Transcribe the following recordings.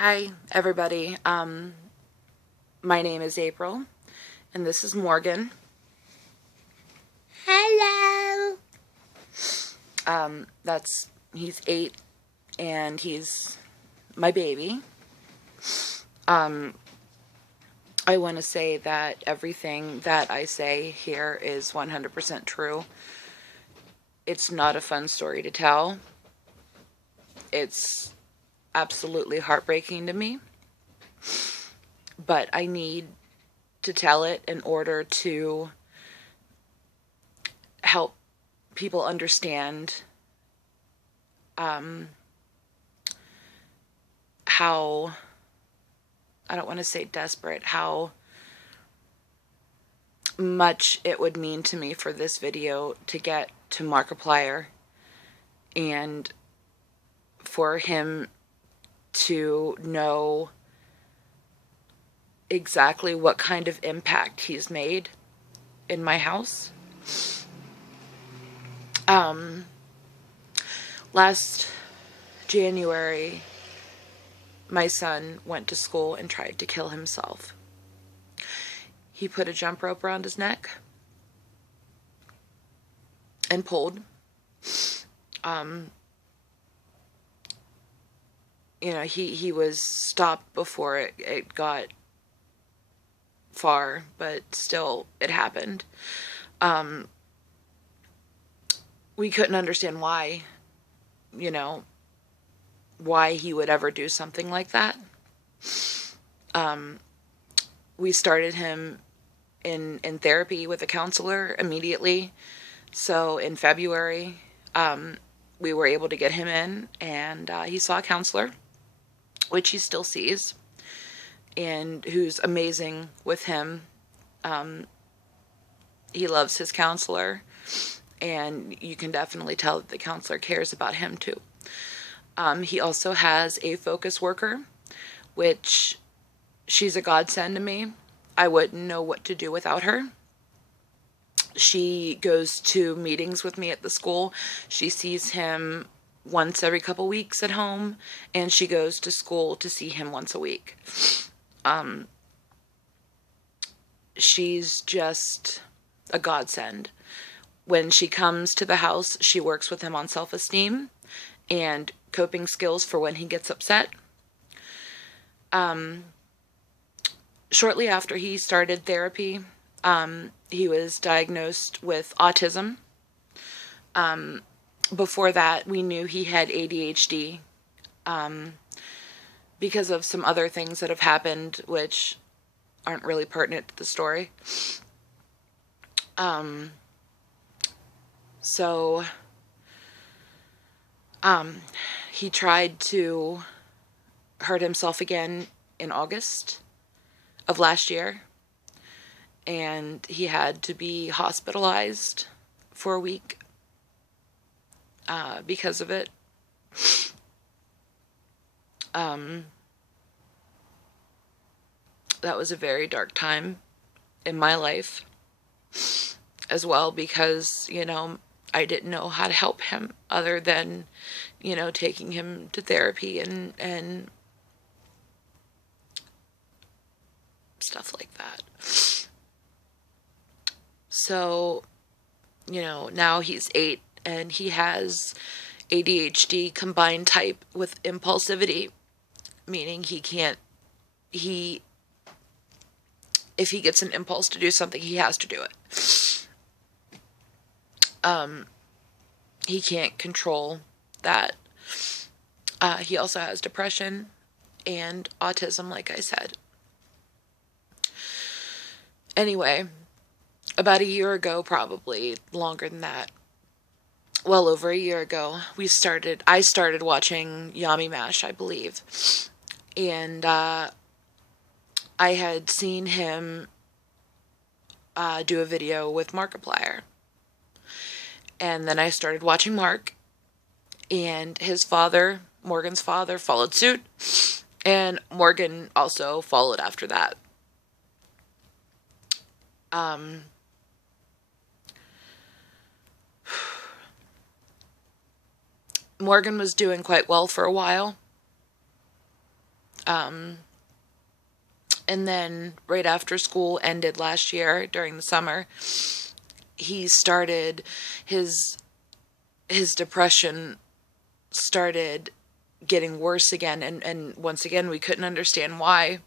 Hi, everybody. My name is April, and this is Morgan. Hello. He's 8, and he's my baby. I want to say that everything that I say here is 100% true. It's not a fun story to tell. It's absolutely heartbreaking to me, but I need to tell it in order to help people understand how, I don't want to say desperate, how much it would mean to me for this video to get to Markiplier and for him to know exactly what kind of impact he's made in my house. Last January, my son went to school and tried to kill himself. He put a jump rope around his neck and pulled. He was stopped before it got far, but still it happened. We couldn't understand why he would ever do something like that. We started him in therapy with a counselor immediately. So in February, we were able to get him in, and he saw a counselor, which he still sees, and who's amazing with him. He loves his counselor, and you can definitely tell that the counselor cares about him too. He also has a focus worker, which she's a godsend to me. I wouldn't know what to do without her. She goes to meetings with me at the school. She sees him once every couple weeks at home, and she goes to school to see him once a week. She's just a godsend. When she comes to the house, she works with him on self-esteem and coping skills for when he gets upset. Shortly after he started therapy, he was diagnosed with autism. Before that, we knew he had ADHD because of some other things that have happened, which aren't really pertinent to the story. He tried to hurt himself again in August of last year, and he had to be hospitalized for a week because of it. That was a very dark time in my life as well, because I didn't know how to help him other than taking him to therapy and stuff like that. So now he's 8, and he has ADHD combined type with impulsivity, meaning if he gets an impulse to do something, he has to do it. He can't control that. He also has depression and autism, like I said. Anyway, about a year ago, probably longer than that, well over a year ago, I started watching Yummy Mash, I believe. And I had seen him do a video with Markiplier. And then I started watching Mark, and his father, Morgan's father, followed suit, and Morgan also followed after that. Morgan was doing quite well for a while. And then right after school ended last year during the summer, he started his depression started getting worse again, and once again we couldn't understand why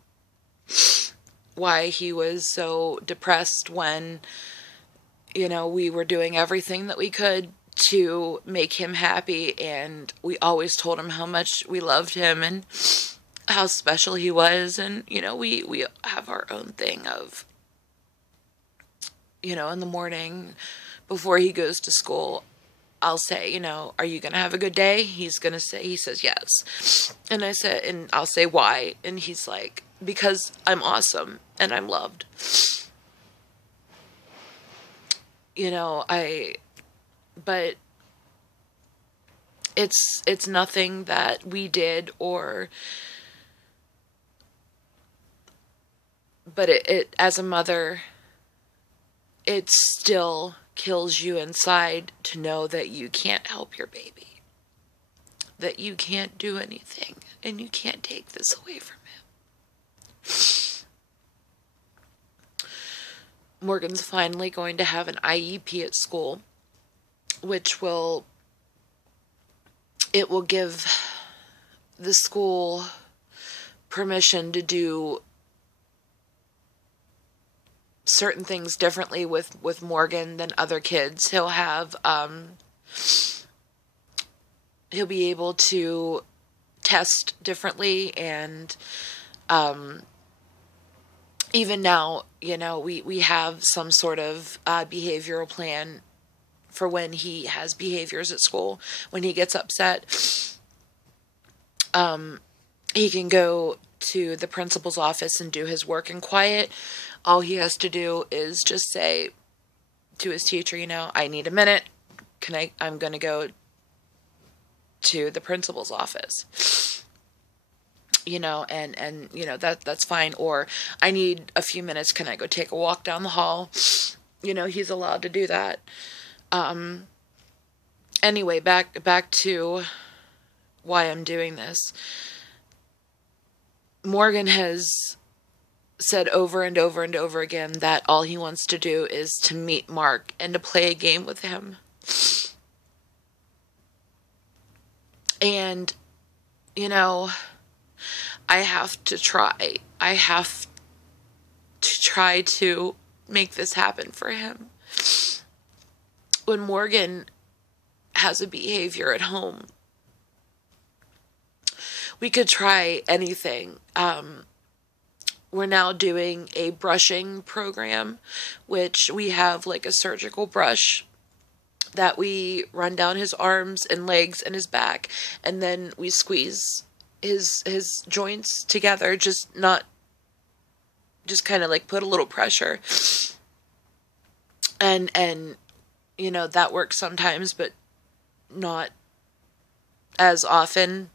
he was so depressed when, we were doing everything that we could to make him happy, and we always told him how much we loved him and how special he was. And we have our own thing of, in the morning before he goes to school, I'll say, are you going to have a good day? He says yes. And I'll say, why? And he's like, because I'm awesome and I'm loved. But it's nothing that we did but it as a mother, it still kills you inside to know that you can't help your baby, that you can't do anything, and you can't take this away from him. Morgan's finally going to have an IEP at school, which will give the school permission to do certain things differently with Morgan than other kids. He'll be able to test differently, and even now, we have some sort of behavioral plan for when he has behaviors at school. When he gets upset, he can go to the principal's office and do his work in quiet. All he has to do is just say to his teacher, I need a minute. I'm going to go to the principal's office. That's fine. Or I need a few minutes. Can I go take a walk down the hall? He's allowed to do that. Anyway, back to why I'm doing this. Morgan has said over and over and over again that all he wants to do is to meet Mark and to play a game with him. And, I have to try. I have to try to make this happen for him. When Morgan has a behavior at home, we could try anything. We're now doing a brushing program, which we have like a surgical brush that we run down his arms and legs and his back, and then we squeeze his joints together, just kind of like put a little pressure. And that works sometimes, but not as often.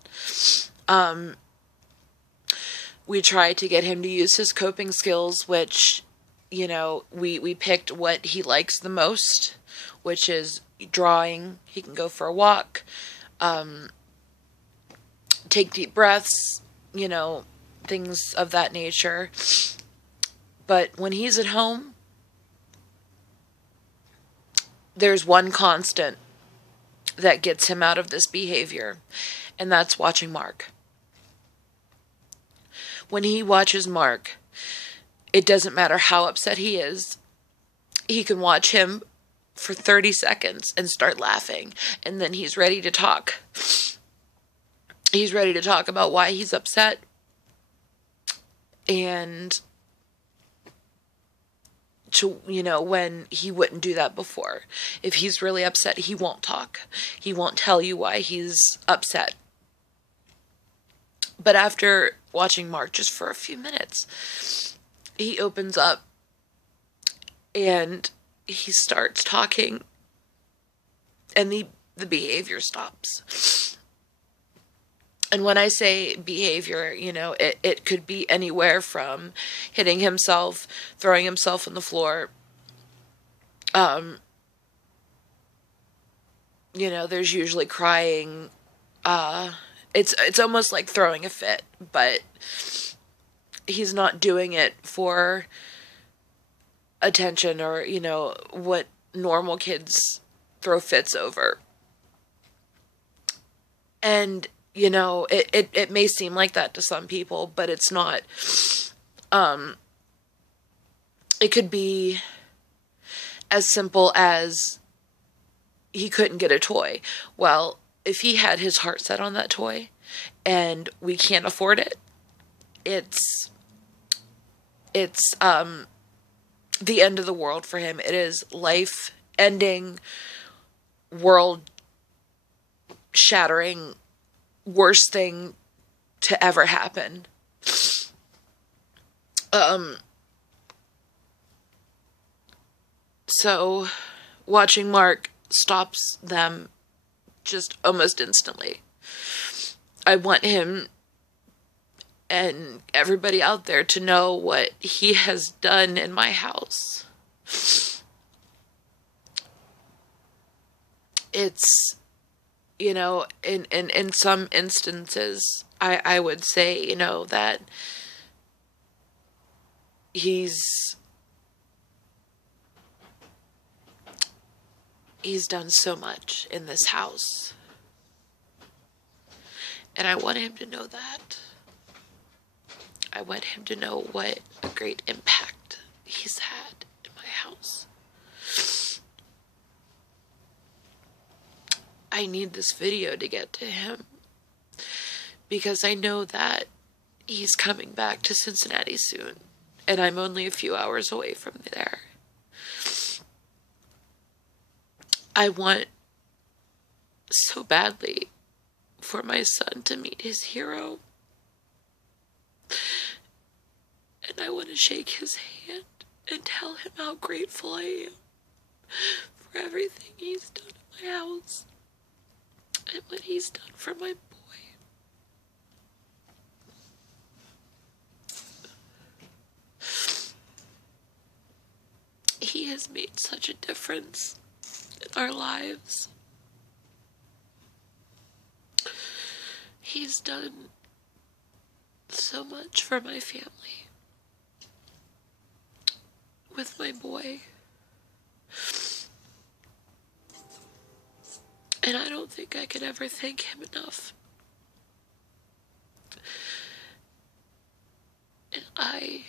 We try to get him to use his coping skills, which, we picked what he likes the most, which is drawing. He can go for a walk, take deep breaths, things of that nature. But when he's at home, there's one constant that gets him out of this behavior, and that's watching Mark. When he watches Mark, it doesn't matter how upset he is. He can watch him for 30 seconds and start laughing, and then he's ready to talk. He's ready to talk about why he's upset. And when he wouldn't do that before. If he's really upset, he won't talk. He won't tell you why he's upset. But after watching Mark just for a few minutes, he opens up and he starts talking, and the behavior stops. And when I say behavior, it could be anywhere from hitting himself, throwing himself on the floor. There's usually crying it's almost like throwing a fit, but he's not doing it for attention or, what normal kids throw fits over. And, it may seem like that to some people, but it's not. It could be as simple as he couldn't get a toy. Well, if he had his heart set on that toy and we can't afford it, it's the end of the world for him. It is life ending, world shattering, worst thing to ever happen. So watching Mark stops them just almost instantly. I want him and everybody out there to know what he has done in my house. It's, in some instances, I would say, that he's done so much in this house. And I want him to know that. I want him to know what a great impact he's had in my house. I need this video to get to him because I know that he's coming back to Cincinnati soon, and I'm only a few hours away from there. I want so badly for my son to meet his hero. And I want to shake his hand and tell him how grateful I am for everything he's done in my house and what he's done for my boy. He has made such a difference in our lives. He's done so much for my family with my boy. And I don't think I could ever thank him enough. And I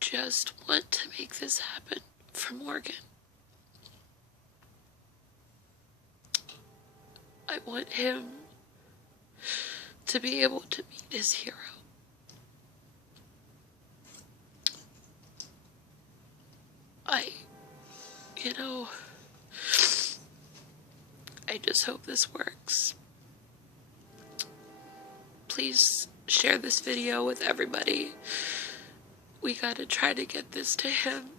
just want to make this happen for Morgan. I want him to be able to meet his hero. I just hope this works. Please share this video with everybody. We gotta try to get this to him.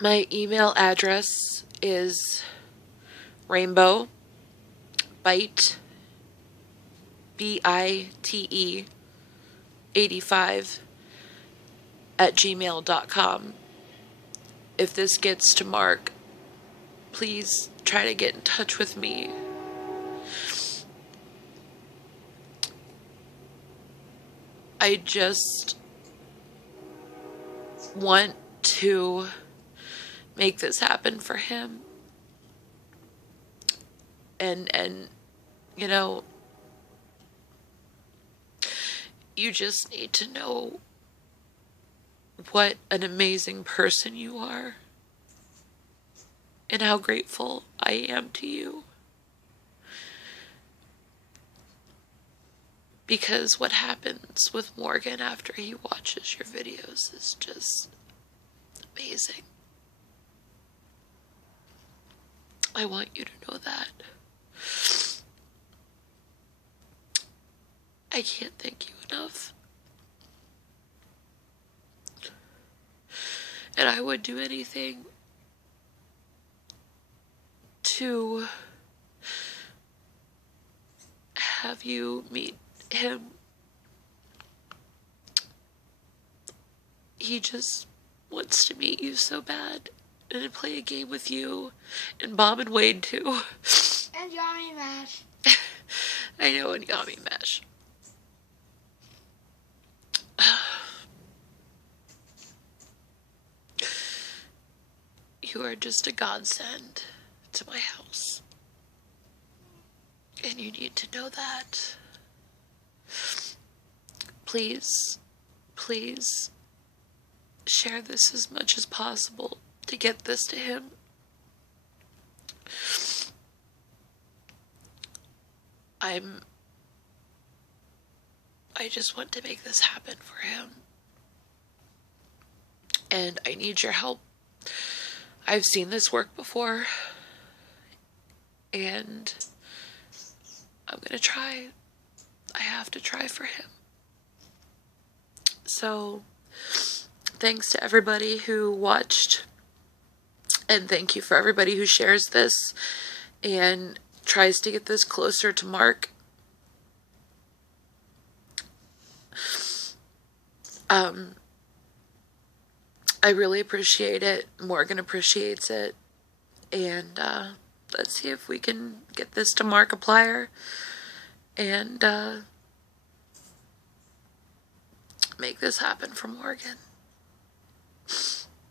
My email address is rainbow bite BITE 85 @gmail.com. If this gets to Mark, please try to get in touch with me. I just want to make this happen for him. And you just need to know what an amazing person you are and how grateful I am to you. Because what happens with Morgan after he watches your videos is just amazing. I want you to know that. I can't thank you enough. And I would do anything to have you meet him. he just wants to meet you so bad and to play a game with you and Bob and Wade too. And Yummy Mash. I know, and Yummy Mash. You are just a godsend to my house. And you need to know that. Please, please share this as much as possible to get this to him. I just want to make this happen for him. And I need your help. I've seen this work before. And I'm gonna try. I have to try for him. So, thanks to everybody who watched. And thank you for everybody who shares this and tries to get this closer to Mark. I really appreciate it. Morgan appreciates it. And let's see if we can get this to Markiplier and make this happen for Morgan.